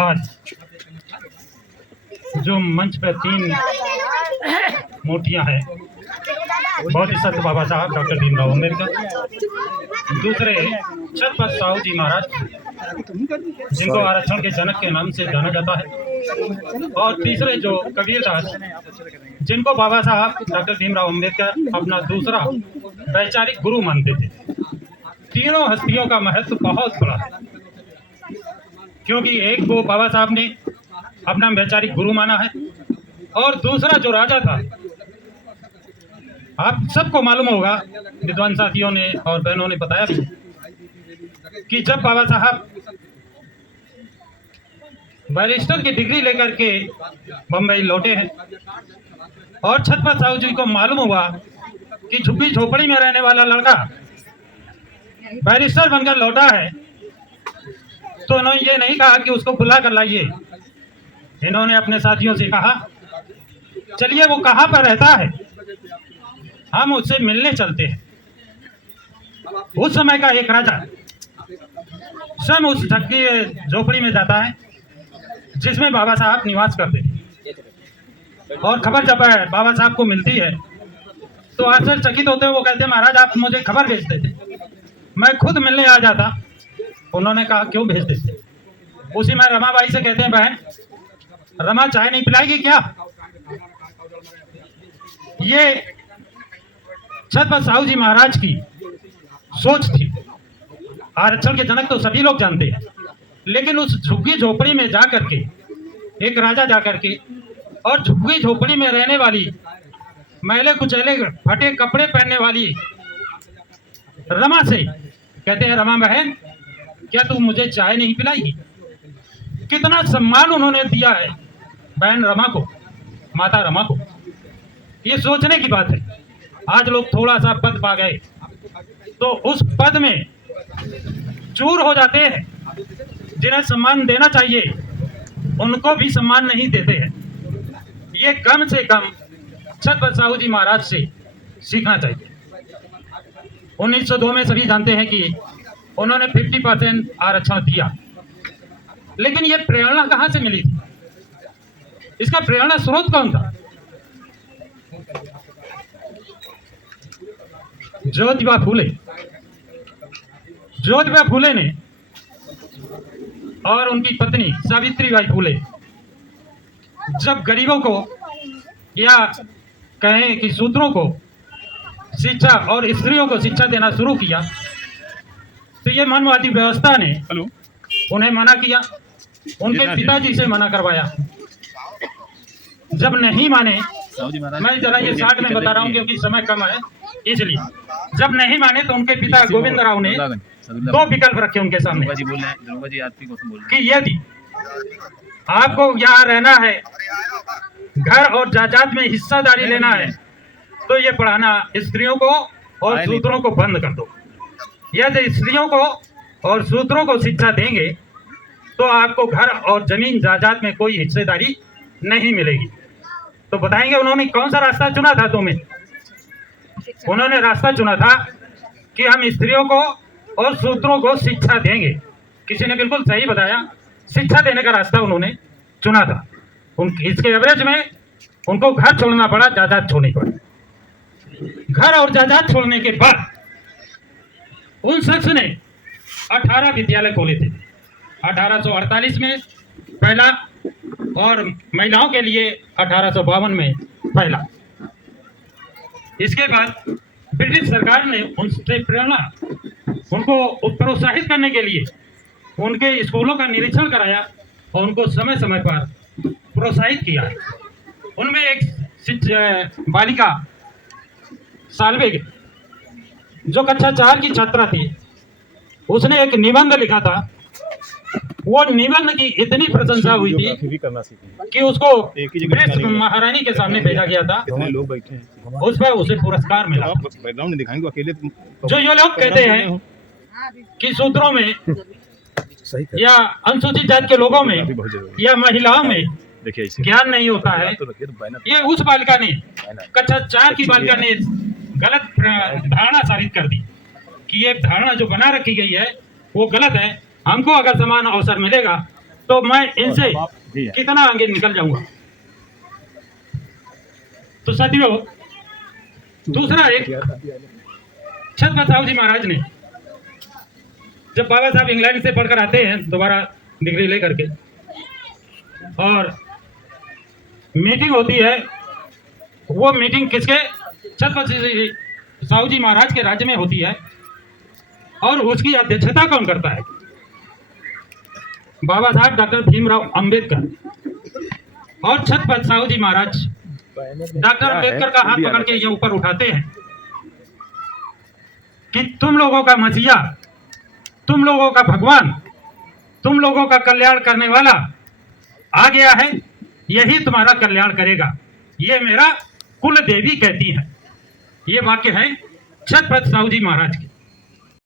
आज जो मंच पर 3 मूर्तियां हैं, बहुत ही संत बाबा साहब डॉक्टर भीमराव अम्बेडकर, दूसरे छत्रपति साहू जी महाराज जिनको आरक्षण के जनक के नाम से जाना जाता है, और तीसरे जो कबीरदास जिनको बाबा साहब डॉक्टर भीमराव अम्बेडकर अपना दूसरा वैचारिक गुरु मानते थे। तीनों हस्तियों का महत्व बहुत बड़ा है, क्योंकि एक को बाबा साहब ने अपना वैचारिक गुरु माना है, और दूसरा जो राजा था, आप सबको मालूम होगा, विद्वान साथियों ने और बहनों ने बताया भी कि जब बाबा साहब बैरिस्टर की डिग्री लेकर के बम्बई लौटे हैं और छत्रपति साहू जी को मालूम हुआ कि झुग्गी झोपड़ी में रहने वाला लड़का बैरिस्टर बनकर लौटा है, तो उन्होंने ये नहीं कहा कि उसको बुला कर लाइए। इन्होंने अपने साथियों से कहा, चलिए वो कहाँ पर रहता है, हम उससे मिलने चलते हैं। उस समय का एक राजा स्वयं उस झुग्गी झोपड़ी में जाता है जिसमें बाबा साहब निवास करते थे, और खबर जब बाबा साहब को मिलती है तो आश्चर्यचकित होते हुए वो कहते हैं, महाराज आप मुझे खबर भेजते थे, मैं खुद मिलने आ जाता। उन्होंने कहा क्यों भेजते थे? उसी में रमाबाई से कहते हैं, बहन रमा चाय नहीं पिलाएगी क्या? ये छत्रपति साहू जी महाराज की सोच थी। आरक्षण के जनक तो सभी लोग जानते हैं, लेकिन उस झुग्गी झोपड़ी में जाकर के एक राजा जाकर के और झुग्गी झोपड़ी में रहने वाली मैले कुचैले फटे कपड़े पहनने वाली रमा से कहते हैं, रमा बहन क्या तू मुझे चाय नहीं पिलाएगी? कितना सम्मान उन्होंने दिया है बहन रमा को, माता रमा को। ये सोचने की बात है। आज लोग थोड़ा सा पद पा गए तो उस पद में चूर हो जाते हैं। जिन्हें सम्मान देना चाहिए उनको भी सम्मान नहीं देते हैं। ये कम से कम छत्रपति साहू जी महाराज से सीखना चाहिए। 1902 में सभी जानते हैं कि उन्होंने 50% आरक्षण दिया, लेकिन ये प्रेरणा कहां से मिली थी? इसका प्रेरणा स्रोत कौन था? ज्योतिबा फूले। ज्योतिबा फूले ने और उनकी पत्नी सावित्रीबाई फूले जब गरीबों को या कहें कि शूद्रों को शिक्षा और स्त्रियों को शिक्षा देना शुरू किया, तो ये मनवादी व्यवस्था ने उन्हें मना किया। उनके पिताजी से मना करवाया। जब नहीं माने, मैं जरा ये शॉर्ट में बता रहा हूँ क्योंकि समय कम है, इसलिए जब नहीं माने तो उनके पिता गोविंद राव ने 2 विकल्प रखे उनके सामने कि यदि आपको यहाँ रहना है, घर और जायदाद में हिस्सादारी लेना है, तो ये पढ़ाना स्त्रियों को और शूद्रों को बंद कर दो। यदि स्त्रियों को और शूद्रों को शिक्षा देंगे तो आपको घर और जमीन जायदाद में कोई हिस्सेदारी नहीं मिलेगी। तो बताएंगे उन्होंने कौन सा रास्ता चुना था? तुम्हें उन्होंने रास्ता चुना था कि हम स्त्रियों को और शूद्रों को शिक्षा देंगे। किसी ने बिल्कुल सही बताया, शिक्षा देने का रास्ता उन्होंने चुना था। इसके एवरेज में उनको घर छोड़ना पड़ा, जायदाद छोड़नी पड़ी। घर और जायदाद छोड़ने के बाद उन शख्स ने 18 विद्यालय खोले थे। 1848 में पहला और महिलाओं के लिए 1852 में पहला। इसके बाद ब्रिटिश सरकार ने उनसे प्रेरणा, उनको प्रोत्साहित करने के लिए उनके स्कूलों का निरीक्षण कराया और उनको समय समय पर प्रोत्साहित किया। उनमें एक बालिका साल्वे जो कक्षा 4 की छात्रा थी, उसने एक निबंध लिखा था। वो निबंध की इतनी प्रशंसा हुई थी कि उसको ब्रिटिश महारानी के सामने भेजा गया था। उस पर उसे पुरस्कार मिला। जो ये लोग कहते हैं कि शूद्रों में या अनुसूचित जाति के लोगों में या महिलाओं में ज्ञान नहीं होता है, ये उस बालिका ने, कक्षा 4 की बालिका ने गलत धारणा साबित कर दी कि ये धारणा जो बना रखी गई है वो गलत है। हमको अगर समान अवसर मिलेगा तो मैं इनसे कितना आगे निकल जाऊंगा। तो साथियों, दूसरा एक छत्रपति साहू जी महाराज ने जब बाबा साहब इंग्लैंड से पढ़कर आते हैं दोबारा डिग्री लेकर के, और मीटिंग होती है, वो मीटिंग किसके? छत्रपति साहू जी महाराज के राज्य में होती है, और उसकी अध्यक्षता कौन करता है? बाबा साहब डॉक्टर भीमराव अंबेडकर। और छत्रपति साहू जी महाराज डॉक्टर अंबेडकर का हाथ पकड़ के ये ऊपर उठाते हैं कि तुम लोगों का मसीहा, तुम लोगों का भगवान, तुम लोगों का कल्याण करने वाला आ गया है, यही तुम्हारा कल्याण करेगा, ये मेरा कुल देवी कहती है। ये वाक्य है छत्रपति साहू जी महाराज के।